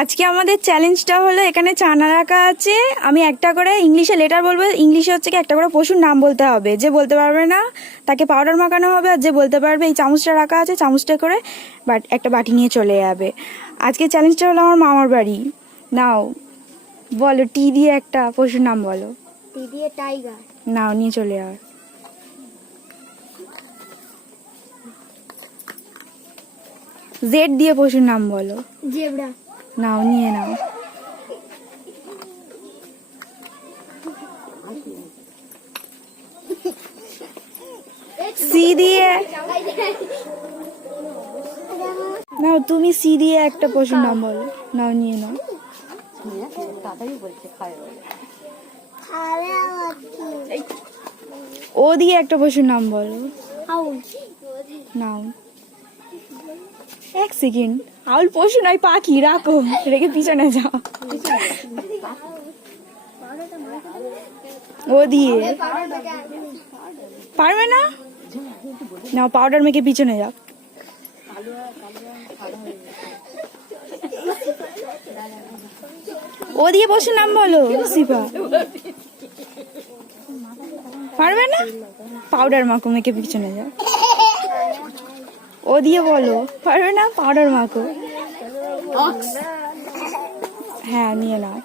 আজকে আমাদের চ্যালেঞ্জটা হলো এখানে চানা রাখা আছে। আমি একটা করে ইংলিশে লেটার বলব ইংলিশে হচ্ছে কি একটা করে পশুর নাম বলতে হবে। যে বলতে পারবে না তাকে পাউডার মাখানো হবে আর যে বলতে পারবে এই চামচটা রাখা আছে চামচটা করে বাট একটা বাটি নিয়ে চলে যাবে। আজকে চ্যালেঞ্জটা হলো আমার মামার বাড়ি। নাও বলো টি দিয়ে একটা পশুর নাম বলো। টি দিয়ে টাইগার নাও নিয়ে চলে যাও জেড দিয়ে পশুর নাম বলো। জেব্রা। নাও নিয়ে নাও। সি দিয়ে নাও তুমি সি দিয়ে একটা পশুর নাম বলো। নাও নিয়ে নাও। ও দিয়ে একটা পশুর নাম বলো। নাও। এক সেকেন্ড। আউল পশু নয়, পাখি, রাখো। রেখে পিছনে যাও। ও দিয়ে। পারবে না? নাও পাউডার মেখে পিছনে যাও। ও দিয়ে পশুর নাম বলো সিপা পারবে না? পাউডার মাখো, মেখে পিছনে যাও। ও দিয়ে বলো। পারবে না? পাউডার মাখো হ্যাঁ নিয়ে নাও।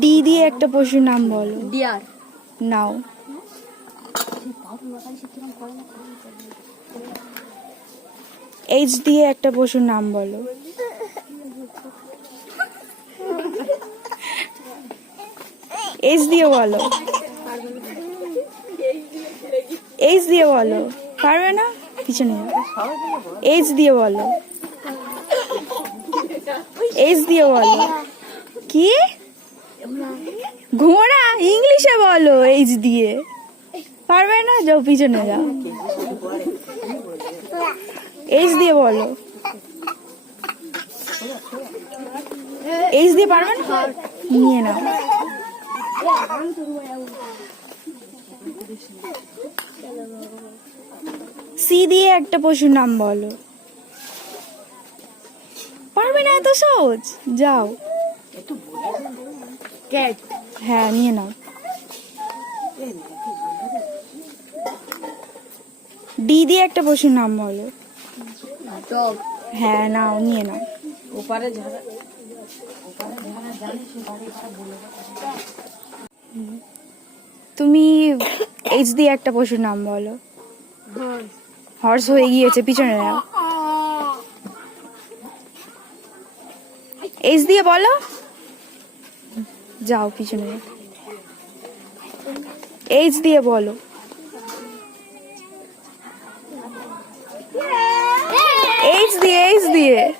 ডি দিয়ে একটা পশুর নাম বলো। ডিয়ার নাও। এইচ দিয়ে একটা পশুর নাম বলো। এইচ দিয়ে বলো। এইচ দিয়ে বলো। পারবে না? পিছনে। এইচ দিয়ে বলো। এইচ দিয়ে বলো। কি? ঘোড়া ইংলিশে বলো এইচ দিয়ে। পারবে না? যাও পিছনে যাও। এইচ দিয়ে বলো। এইচ দিয়ে পারবে না? নিয়ে নাও। সি দিয়ে একটা পশুর নাম বলো। পারবে না এত সহজ? যাও। ক্যাট। হ্যাঁ নিয়ে নাও। ডি দিয়ে একটা পশুর নাম বলো। হ্যাঁ নাও নিয়ে নাও। ওপারে যারা তুমি এইচ দিয়ে একটা পশুর নাম বলো। হর্স হয়ে গিয়েছে, পিছনে নাও। এইচ দিয়ে বলো। যাও পিছনে। এইচ দিয়ে বলো। এইচ দিয়ে এইচ দিয়ে।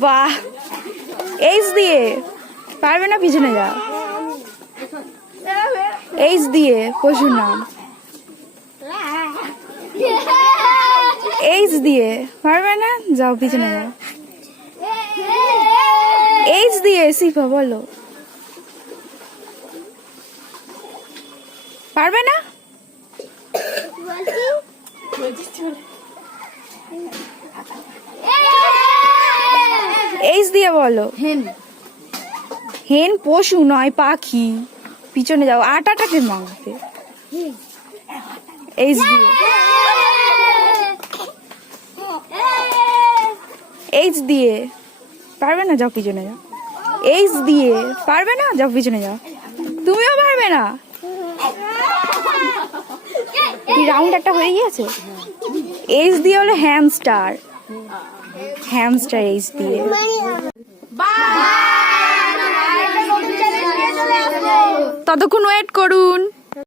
বাহ। এইচ দিয়ে। পারবে না পিছনে যা। এইচ দিয়ে পশুর নাম এইচ দিয়ে, পারবে না? যাও পিছনে যাও। এইচ দিয়ে সিফা বলো। পারবে না এইচ দিয়ে বলো। হেন। হেন পশু নয় পাখি। পিছনে যাও। আটাটাকে মাখবে এইচ দিয়ে এইচ দিয়ে। পারবে না? যাও পিছনে যাও। এইচ দিয়ে। পারবে না? যাও পিছনে যাও। তুমিও পারবে না? রাউন্ড একটা হয়ে গিয়েছে? এইচ দিয়ে হলো হ্যামস্টার হ্যামস্টার এইচ দিয়ে। ততক্ষণ ওয়েট করুন